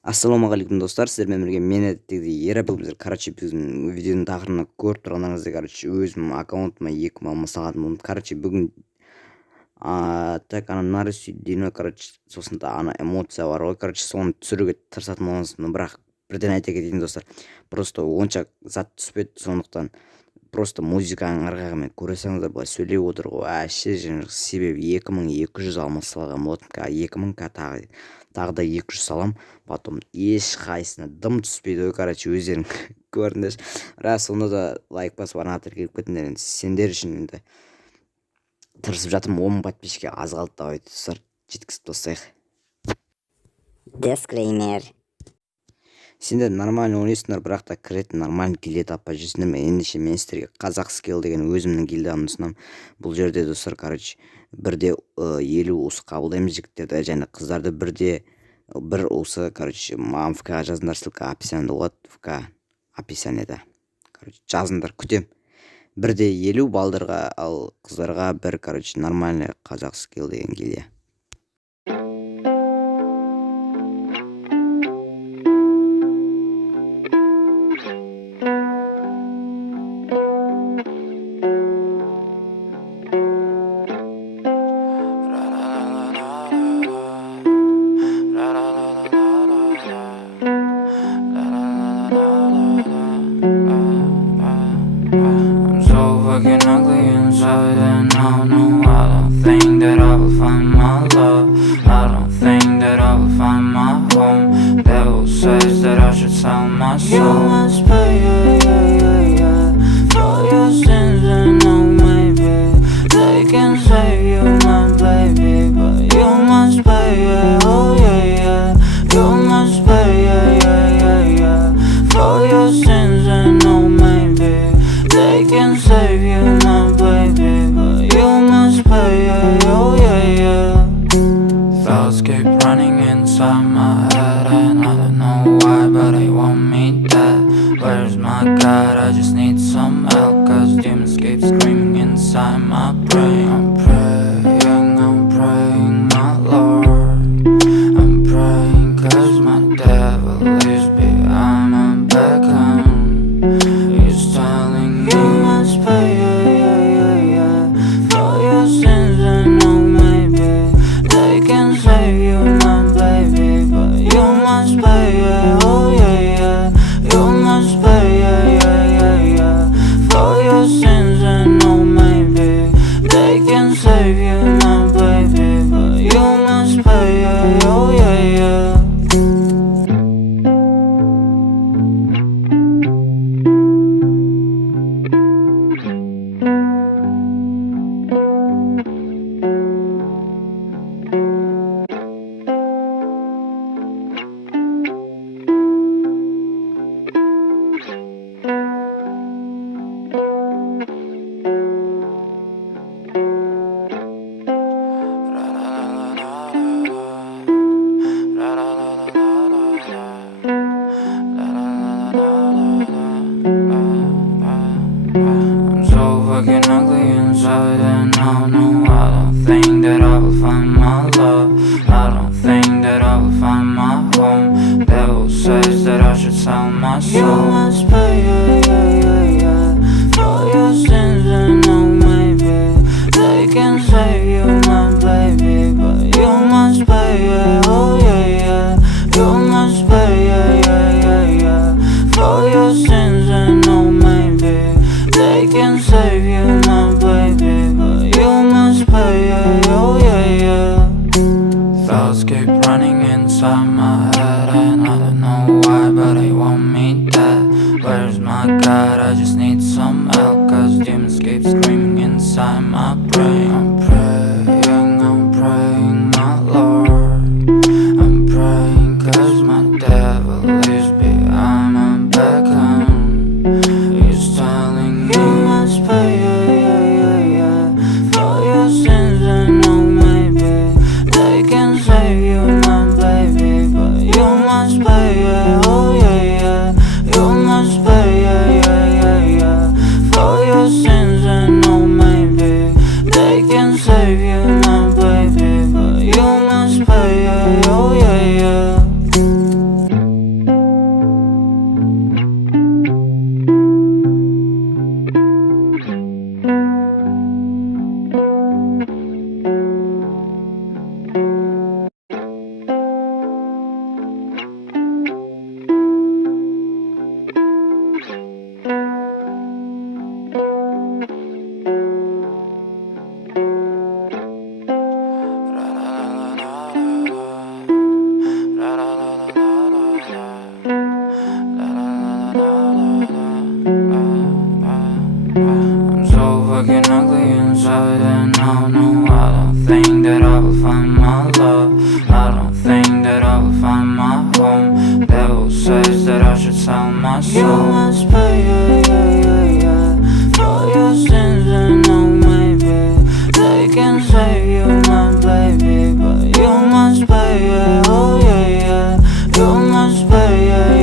Ассалаумағалейкүм достар, сіздермен бірге мен әдеттегідей ердәулет. Біздің видеоның тақырыбына көріп тұрғандарыңыздай, өзім аккаунтыма 2000алмзға бүгін так мына сүйдені, сосын да ана эмоция бар ғой, соны түсіруге тырысатын боламыз. Бірақ бірден айта кетейін достар, просто онша зат түспеді, сондықтан просто музыканың арқағымен көресеңіздер, былай сөйлеп отыр ғой, себебі 2200 алмазға болатын, 2000 тағы да 200 салам, потом еш қайсына дым түспейді ғой, өздерің көрдіңдер. Бірақ сонда да лайк басып арнаға тіркеліп кетіңдер. Енді сендер үшін енді тырысып жатырмын, 10 подписчикке аз қалды да, достар, жеткізіп тастайық. Дисклеймер. Сендер нормально ойнайсыңдар, бірақ та кіретін нормально гильдия таппай жүрсіңдер. Ендеше мен сіздерге қазақ скилл деген өзімнің гильдиямды ұсынамын. Бұл жерде достар, бірде 50 усы қабылдаймыз жігіттерді, және қыздарды бірде бір усы, маған ФК-ға жазыңдар, ссылка аписанияда болады, ФК аписанияда. Жазыңдар, күтем. Бірде 50 балдарға, ал қыздарға бір, нормальный қазақ скилл деген гильдия. Fucking ugly inside, and I don't think that I will find my love. I don't think that I will find my home. Devil says that I should sell my soul. You must pay, for your sins, and oh maybe they can save you, my baby, but you must pay, oh yeah. You must pay, for your sins, and oh maybe they can save you, my baby, but you must pay, oh yeah. Thoughts keep running inside my head, and I don't know why, but they want me dead. Where's my God? I just need some help, cause demons keep screaming inside my brain. I'm praying, my Lord. I'm praying cause my devil is behind my back home. He's telling me you must pay, for your sins, and oh maybe they can save you, my baby, but you must pay, oh yeah. You must pay, for your sins, and oh maybe they can save you, my baby, but you must pay, oh yeah. I'm so fucking ugly inside, and I don't think that I will find my love. I don't think that I will find my home. Devil says that I should sell my soul. You must pay, for your sins, and oh maybe they can save you, my baby, but you must pay, oh yeah. You must pay, for your sins, and oh maybe they can save you, my baby, but you must pay, oh yeah. Thoughts keep running inside my head, and I don't know why, but they want me dead. Where's my God? I just need some help, cause demons keep screaming inside my brain. I'm praying, my Lord. I'm praying cause my devil is behind my back home. He's telling me you must pay, for your sins, and oh maybe they can save you, my baby, but you must pay, oh yeah. You must pay, for your sins, and oh maybe my soul. You must pay, for your sins, and oh maybe they can save you, my baby, but you must pay, oh yeah. You must pay,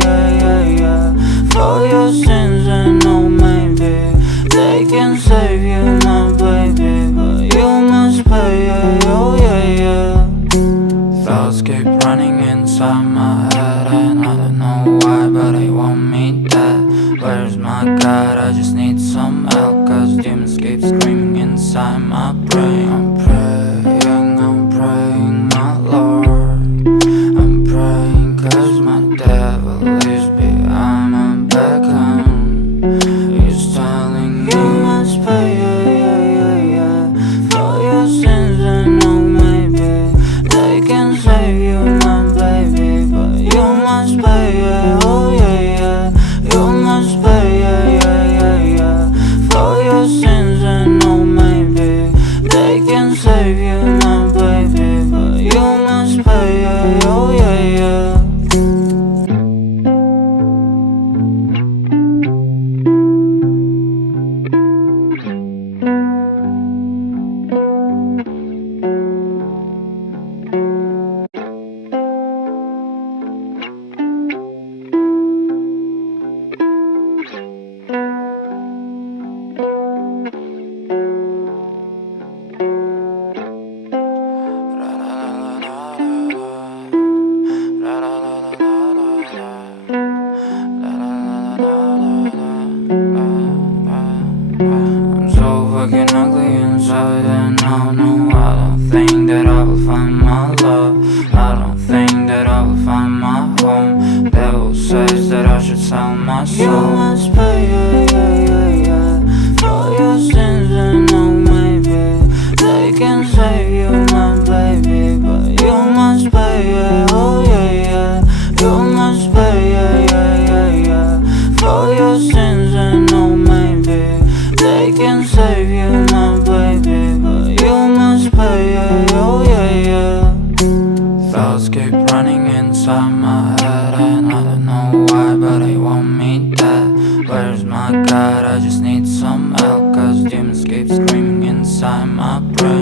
for your sins, and oh maybe they can save you, my baby, but you must pay, oh yeah. Thoughts keep running inside my head, and I don't know why, but they want me dead. Where's my God? I just need some help, cause demons keep screaming inside my brain. I'm praying, my Lord. I'm praying cause my devil is behind my back, and he's telling me you must pay, for your sins, and oh maybe they can save you, my baby, but you must pay, oh yeah. You must pay, for your sins, and oh maybe they can save you, my baby, but you must pay, oh yeah. I'm so fucking ugly inside, and I don't think that I will find my love. I don't think that I will find my home. Devil says that I should sell my soul. You must pay, for your sins, and oh maybe they can save you, my baby, but you must pay, oh yeah. You must pay, for your sins, and oh maybe they can save you, my baby, but you must pay, oh yeah. Thoughts keep running inside my head, and I don't know why, but they want me dead. Where's my God? I just need some help, cause demons keep screaming inside my brain.